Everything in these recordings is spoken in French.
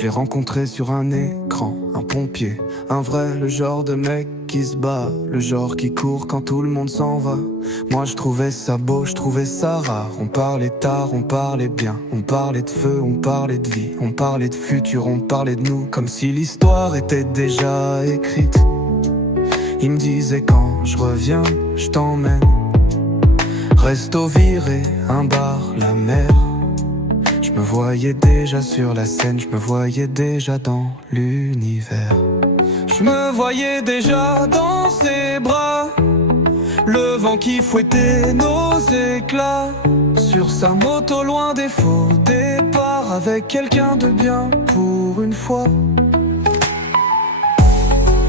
Je l'ai rencontré sur un écran, un pompier, un vrai, le genre de mec qui se bat, le genre qui court quand tout le monde s'en va. Moi je trouvais ça beau, je trouvais ça rare. On parlait tard, on parlait bien, on parlait de feu, on parlait de vie, on parlait de futur, on parlait de nous, comme si l'histoire était déjà écrite. Il me disait quand je reviens, je t'emmène. Resto viré, un bar, la mer. Je me voyais déjà sur la scène, je me voyais déjà dans l'univers. Je me voyais déjà dans ses bras, le vent qui fouettait nos éclats. Sur sa moto loin des faux départs, avec quelqu'un de bien pour une fois.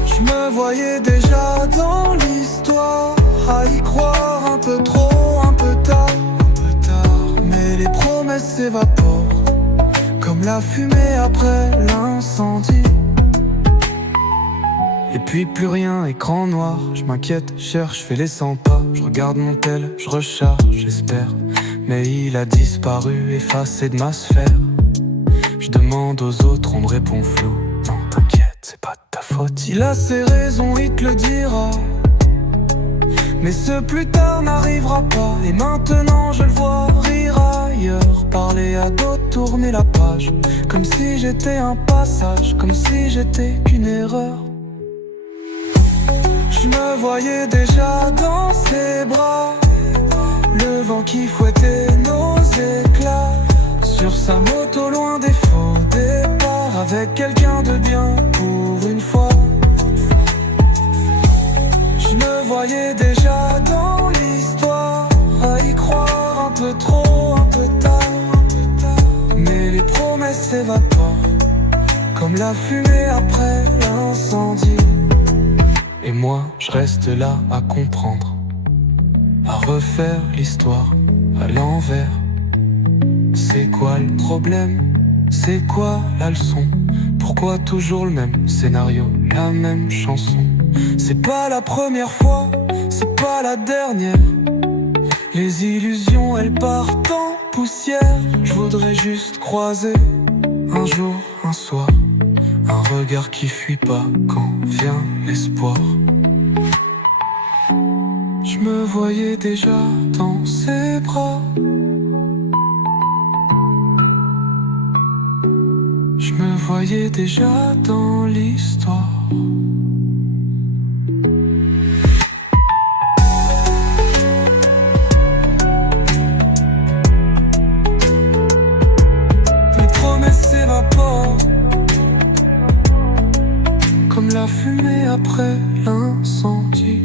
Je me voyais déjà dans l'histoire, à y croire un peu trop, un peu tard. Mais les promesses s'évaporent, comme la fumée après l'incendie. Et puis plus rien, écran noir. Je m'inquiète, cherche, fais les 100 pas. Je regarde mon tel, je recharge, j'espère. Mais il a disparu, effacé de ma sphère. Je demande aux autres, on me répond flou. Non t'inquiète, c'est pas de ta faute. Il a ses raisons, il te le dira. Mais ce plus tard n'arrivera pas. Et maintenant je le vois rire ailleurs, parler à d'autres, tourner la page, comme si j'étais un passage, comme si j'étais qu'une erreur. Je me voyais déjà dans ses bras, le vent qui fouettait nos éclats. Sur sa moto loin des faux départs, avec quelqu'un de bien pour une fois. Je me voyais déjà dans l'histoire, à y croire un peu trop, un peu tard. Mais les promesses s'évaporent, comme la fumée après l'incendie. Et moi, je reste là à comprendre, à refaire l'histoire à l'envers. C'est quoi le problème? C'est quoi la leçon? Pourquoi toujours le même scénario, la même chanson? C'est pas la première fois, c'est pas la dernière. Les illusions, elles partent en poussière. Je voudrais juste croiser un jour, un soir, un regard qui fuit pas quand vient l'espoir. Je me voyais déjà dans ses bras. Je me voyais déjà dans l'histoire. Mes promesses s'évaporent, comme la fumée après l'incendie.